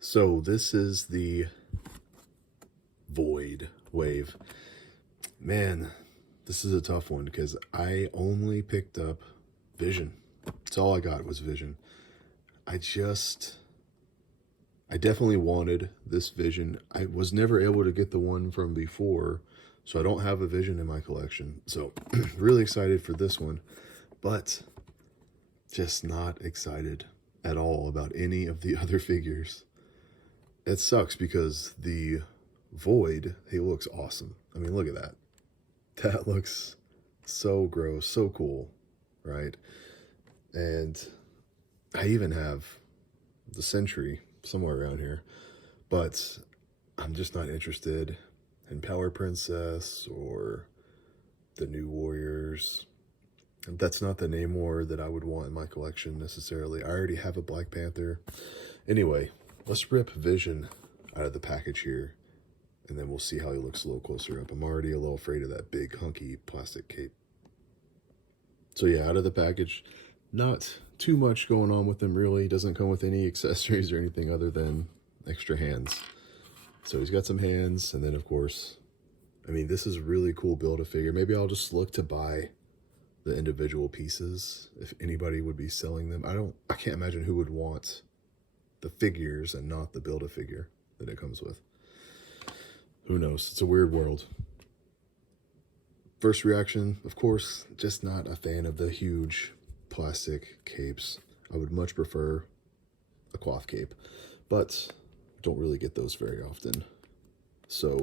So this is the Void Wave. Man, this is a tough one because I only picked up Vision. That's all I got was Vision. I just, I definitely wanted this Vision. I was never able to get the one from before, so I don't have a Vision in my collection. So really excited for this one, but just not excited at all about any of the other figures. It sucks because the Void, he looks awesome. I mean, look at that. That looks so gross, so cool, right? And I even have the Sentry somewhere around here, but I'm just not interested in Power Princess or the New Warriors. And that's not the Namor that I would want in my collection necessarily. I already have a Black Panther. Anyway, let's rip Vision out of the package here, and then we'll see how he looks a little closer up. I'm already a little afraid of that big, hunky plastic cape. So yeah, out of the package, not too much going on with him really. He doesn't come with any accessories or anything other than extra hands. So he's got some hands, and then of course, I mean, this is a really cool Build-A-Figure. Maybe I'll just look to buy the individual pieces if anybody would be selling them. I can't imagine who would want the figures and not the Build-A-Figure that it comes with. Who knows? It's a weird world. First reaction, of course, just not a fan of the huge plastic capes. I would much prefer a cloth cape, but don't really get those very often. So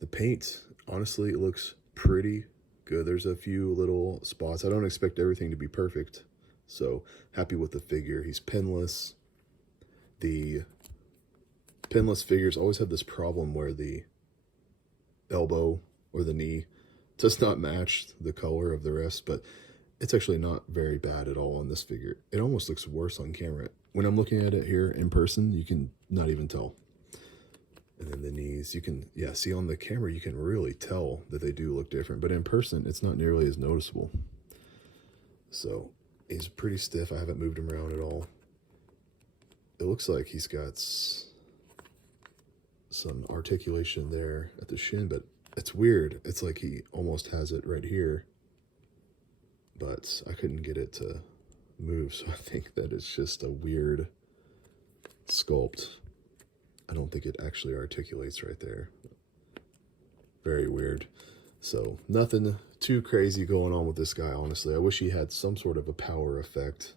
the paint, honestly, it looks pretty good. There's a few little spots. I don't expect everything to be perfect, so happy with the figure. He's pinless. The pinless figures always have this problem where the elbow or the knee does not match the color of the rest, but it's actually not very bad at all on this figure. It almost looks worse on camera. When I'm looking at it here in person, you can not even tell. And then the knees, you can, yeah, see on the camera, you can really tell that they do look different, but in person, it's not nearly as noticeable. So he's pretty stiff. I haven't moved him around at all. It looks like he's got some articulation there at the shin, but it's weird. It's like he almost has it right here, but I couldn't get it to move, so I think that it's just a weird sculpt. I don't think it actually articulates right there. Very weird. So nothing too crazy going on with this guy, honestly. I wish he had some sort of a power effect,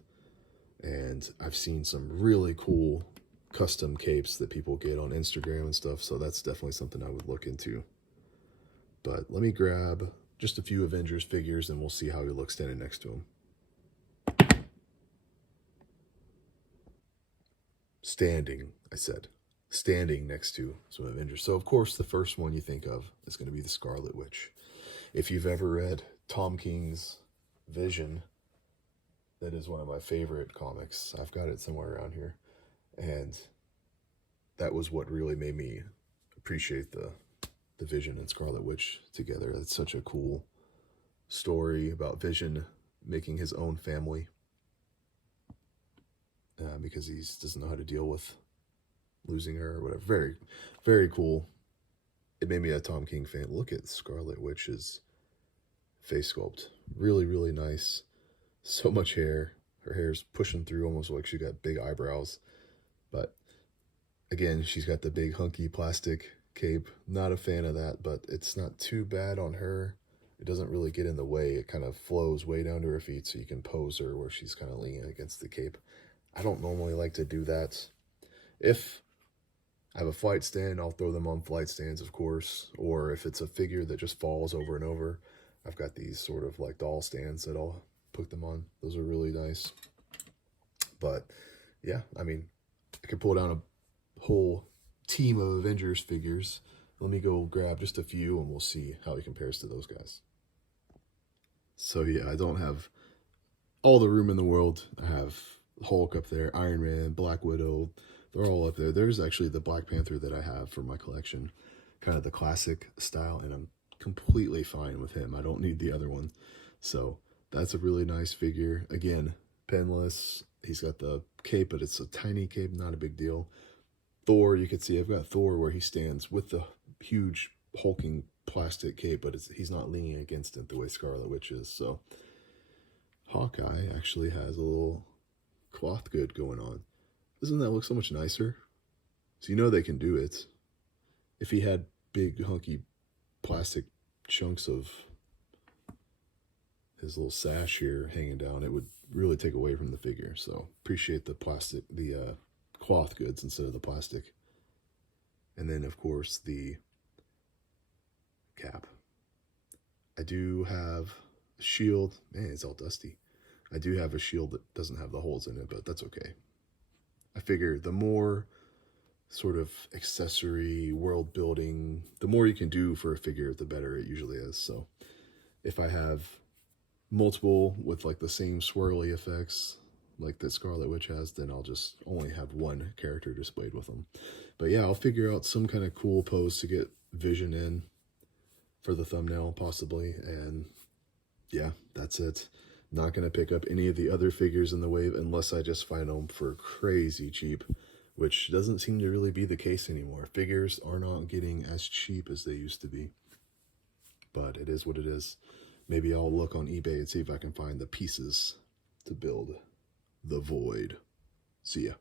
and I've seen some really cool custom capes that people get on Instagram and stuff, so that's definitely something I would look into. But let me grab just a few Avengers figures and we'll see how he looks standing next to him. Standing, I said. Standing next to some Avengers. So of course the first one you think of is going to be the Scarlet Witch. If you've ever read Tom King's Vision, that is one of my favorite comics. I've got it somewhere around here. And that was what really made me appreciate the Vision and Scarlet Witch together. It's such a cool story about Vision making his own family because he doesn't know how to deal with losing her or whatever. Very, very cool. It made me a Tom King fan. Look at Scarlet Witch's face sculpt. Really, really nice. So much hair. Her hair's pushing through almost like she got big eyebrows. But again, she's got the big hunky plastic cape. Not a fan of that, but it's not too bad on her. It doesn't really get in the way. It kind of flows way down to her feet so you can pose her where she's kind of leaning against the cape. I don't normally like to do that. If I have a flight stand, I'll throw them on flight stands, of course. Or if it's a figure that just falls over and over, I've got these sort of like doll stands that I'll put them on. Those are really nice. But yeah, I mean, I could pull down a whole team of Avengers figures. Let me go grab just a few and we'll see how he compares to those guys. So yeah, I don't have all the room in the world. I have Hulk up there, Iron Man, Black Widow. They're all up there. There's actually the Black Panther that I have for my collection, kind of the classic style, and I'm completely fine with him. I don't need the other one. So that's a really nice figure. Again, pinless. He's got the cape, but it's a tiny cape, not a big deal. Thor, you can see I've got Thor where he stands with the huge hulking plastic cape, but he's not leaning against it the way Scarlet Witch is. So Hawkeye actually has a little cloth good going on. Doesn't that look so much nicer? So you know they can do it. If he had big hunky plastic chunks of his little sash here hanging down, it would really take away from the figure. So appreciate the plastic, the cloth goods instead of the plastic. And then of course the cap. I do have a shield. Man, it's all dusty. I do have a shield that doesn't have the holes in it, but that's okay. I figure the more sort of accessory world building, the more you can do for a figure, the better it usually is. So if I have multiple with like the same swirly effects like that Scarlet Witch has, then I'll just only have one character displayed with them. But yeah, I'll figure out some kind of cool pose to get Vision in for the thumbnail possibly, and yeah, that's it. Not going to pick up any of the other figures in the wave unless I just find them for crazy cheap, which doesn't seem to really be the case anymore. Figures are not getting as cheap as they used to be, but it is what it is. Maybe I'll look on eBay and see if I can find the pieces to build the Void. See ya.